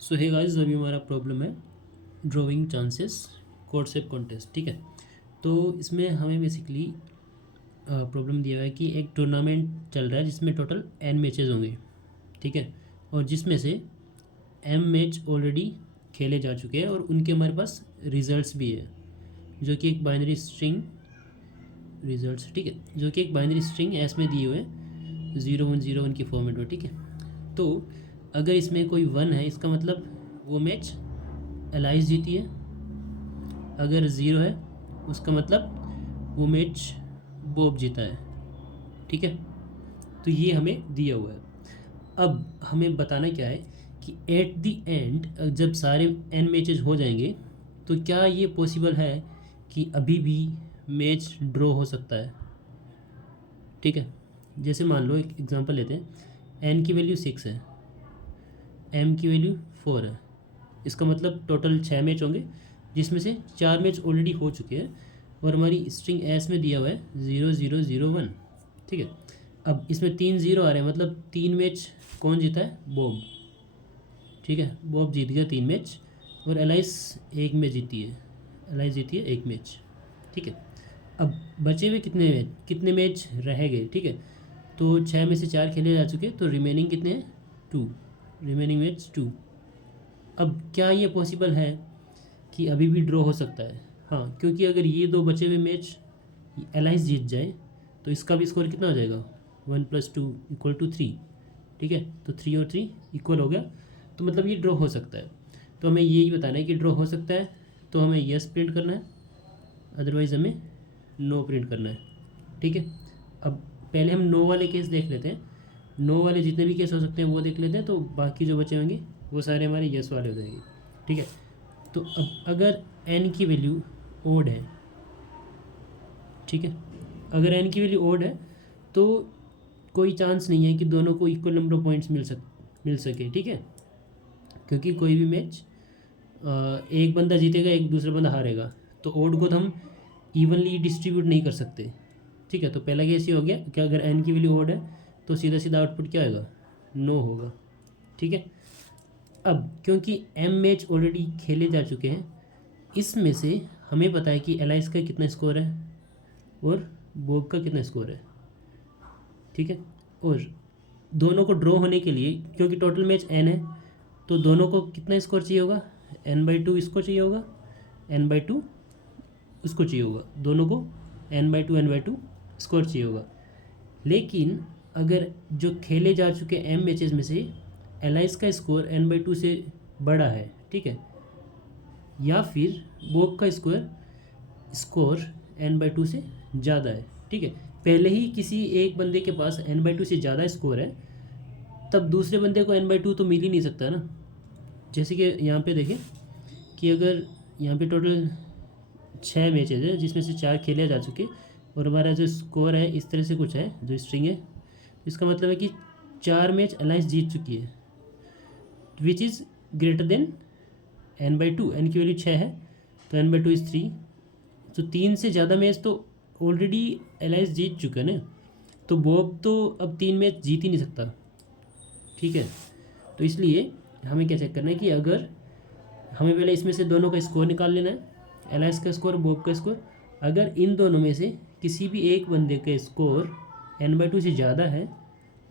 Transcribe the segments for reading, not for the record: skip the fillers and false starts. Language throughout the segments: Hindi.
सो हे गाइस, अभी हमारा प्रॉब्लम है ड्राइंग चांसेस कोडसेप कॉन्टेस्ट। ठीक है, तो इसमें हमें बेसिकली प्रॉब्लम दिया हुआ है कि एक टूर्नामेंट चल रहा है जिसमें टोटल एन मैचेस होंगे। ठीक है, और जिसमें से एम मैच ऑलरेडी खेले जा चुके हैं और उनके हमारे पास रिजल्ट्स भी है जो कि एक बाइनरी स्ट्रिंग रिजल्ट्स। ठीक है, जो कि एक बाइनरी स्ट्रिंग एस में दिए हुए हैं 0101 की फॉर्मेट में। ठीक है, तो अगर इसमें कोई 1 है इसका मतलब वो मैच एलाइज जीती है, अगर 0 है उसका मतलब वो मैच बॉब जीता है। ठीक है, तो ये हमें दिया हुआ है। अब हमें बताना क्या है कि एट द एंड जब सारे एन मैचेज हो जाएंगे तो क्या ये पॉसिबल है कि अभी भी मैच ड्रॉ हो सकता है। ठीक है, जैसे मान लो एक एग्जांपल लेते हैं, एन की वैल्यू 6 है, एम की वैल्यू 4 है। इसका मतलब टोटल 6 मैच होंगे जिसमें से 4 मैच ऑलरेडी हो चुके हैं और हमारी स्ट्रिंग एस में दिया हुआ है 0001। ठीक है, अब इसमें 3 0 आ रहे हैं, मतलब 3 मैच कौन जीता है? बॉब। ठीक है, बॉब जीत गया 3 मैच और एलाइस 1 मैच जीती है, एलाइस जीती है 1 मैच। ठीक है, अब बचे हुए कितने मैच रह गए? ठीक है, तो 6 में से 4 खेले जा चुके, तो रिमेनिंग कितने हैं? 2, रिमेनिंग मैच 2। अब क्या ये पॉसिबल है कि अभी भी ड्रॉ हो सकता है? हाँ, क्योंकि अगर ये दो बचे हुए मैच एलाइस जीत जाए तो इसका भी स्कोर कितना हो जाएगा? 1 + 2 = 3। ठीक है, तो 3 और 3 इक्वल हो गया, तो मतलब ये ड्रॉ हो सकता है। तो हमें यही बताना है कि ड्रॉ हो सकता है, तो हमें यस प्रिंट करना है, अदरवाइज़ हमें नो प्रिंट करना है। ठीक है, अब पहले हम नो वाले केस देख लेते हैं। नो वाले जितने भी केस हो सकते हैं वो देख लेते हैं, तो बाकी जो बचे होंगे वो सारे हमारे यस वाले हो जाएंगे। ठीक है, तो अब अगर एन की वैल्यू ओड है, ठीक है, अगर एन की वैल्यू ओड है तो कोई चांस नहीं है कि दोनों को इक्वल नंबर ऑफ पॉइंट्स मिल सके। ठीक है, क्योंकि कोई भी मैच एक बंदा जीतेगा एक दूसरा बंदा हारेगा, तो ओड को तो हम इवनली डिस्ट्रीब्यूट नहीं कर सकते। ठीक है, तो पहला केस ये हो गया कि अगर एन की वैल्यू ओड है तो सीधा सीधा आउटपुट क्या आएगा? नो होगा। ठीक है, अब क्योंकि एम मैच ऑलरेडी खेले जा चुके हैं, इसमें से हमें पता है कि एलाइस का कितना स्कोर है और बॉब का कितना स्कोर है। ठीक है, और दोनों को ड्रॉ होने के लिए, क्योंकि टोटल मैच एन है, तो दोनों को कितना स्कोर चाहिए होगा? n/2 इसको चाहिए होगा, n/2 उसको चाहिए होगा, दोनों को n/2 स्कोर चाहिए होगा। लेकिन अगर जो खेले जा चुके एम मैचेस में से एलाइस का स्कोर n/2 से बड़ा है, ठीक है, या फिर बॉब का स्कोर n/2 से ज़्यादा है। ठीक है, पहले ही किसी एक बंदे के पास n/2 से ज़्यादा स्कोर है, तब दूसरे बंदे को n/2 तो मिल ही नहीं सकता ना। जैसे कि यहाँ पे देखें कि अगर यहाँ पे टोटल 6 मैचेज है जिसमें से 4 खेले जा चुके और हमारा जो स्कोर है इस तरह से कुछ है, जो स्ट्रिंग है, इसका मतलब है कि 4 मैच अलाइंस जीत चुकी है, which is greater than n/2। N की वैल्यू 6 है तो n/2 इज़ 3, तो 3 से ज़्यादा मैच तो ऑलरेडी एलाइंस जीत चुका है ना, तो बॉब तो अब 3 मैच जीत ही नहीं सकता। ठीक है, तो इसलिए हमें क्या चेक करना है कि अगर हमें पहले इसमें से दोनों का स्कोर निकाल लेना है, एलाइस का स्कोर, बॉब का स्कोर। अगर इन दोनों में से किसी भी एक बंदे का स्कोर n/2 से ज़्यादा है,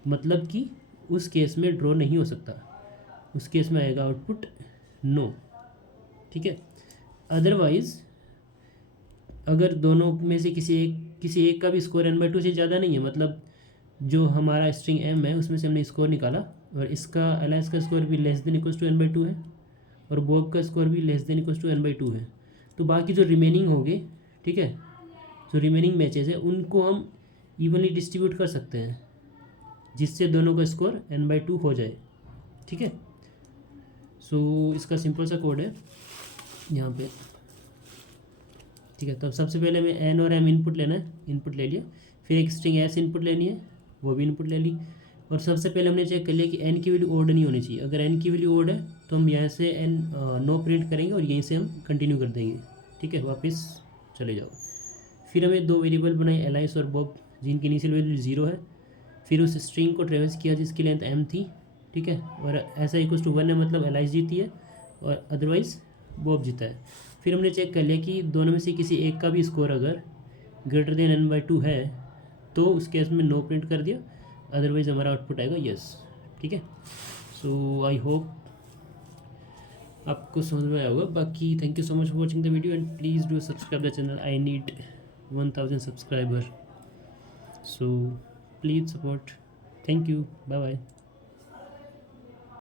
मतलब कि उस केस में ड्रॉ नहीं हो सकता, उस केस में आएगा आउटपुट नो। ठीक है, अदरवाइज़ अगर दोनों में से किसी एक का भी स्कोर n/2 से ज़्यादा नहीं है, मतलब जो हमारा स्ट्रिंग एम है उसमें से हमने स्कोर निकाला और इसका एलाइस का स्कोर भी less than equals to n/2 है और बॉब का स्कोर भी less than equals to n/2 है, तो बाकी जो रिमेनिंग होंगे, ठीक है, जो रिमेनिंग मैचेस है उनको हम इवनली डिस्ट्रीब्यूट कर सकते हैं जिससे दोनों का स्कोर n/2 हो जाए। ठीक है, सो इसका सिंपल सा कोड है यहाँ पे। ठीक है, तो सबसे पहले हमें एन और एम इनपुट लेना है, इनपुट ले लिया, फिर एक स्ट्रिंग एस इनपुट लेनी है, वो भी इनपुट ले ली, और सबसे पहले हमने चेक कर लिया कि एन की वैल्यू ओड नहीं होनी चाहिए। अगर एन की वैल्यू ओड है तो हम यहाँ से एन नो प्रिंट करेंगे और यहीं से हम कंटिन्यू कर देंगे। ठीक है, वापस चले जाओ। फिर हमें 2 वेरिएबल बनाए, एलाइस और बॉब, जिनकी इनिशियल वैल्यू 0 है। फिर उस स्ट्रिंग को ट्रेवर्स किया जिसकी लेंथ m थी, ठीक है। और ऐसा इक्वल्स टू 1 है मतलब एलाइस जीती है और अदरवाइज़ बॉब जीता है। फिर हमने चेक कर लिया कि दोनों में से किसी एक का भी स्कोर अगर ग्रेटर देन n/2 है तो उस केस में नो प्रिंट कर दिया, अदरवाइज़ हमारा आउटपुट आएगा यस। ठीक है। सो आई होप आपको समझ में आया होगा। बाकी thank you so much for watching the video and please do subscribe the channel. I need 1000 subscriber, so please support. Thank you, bye bye.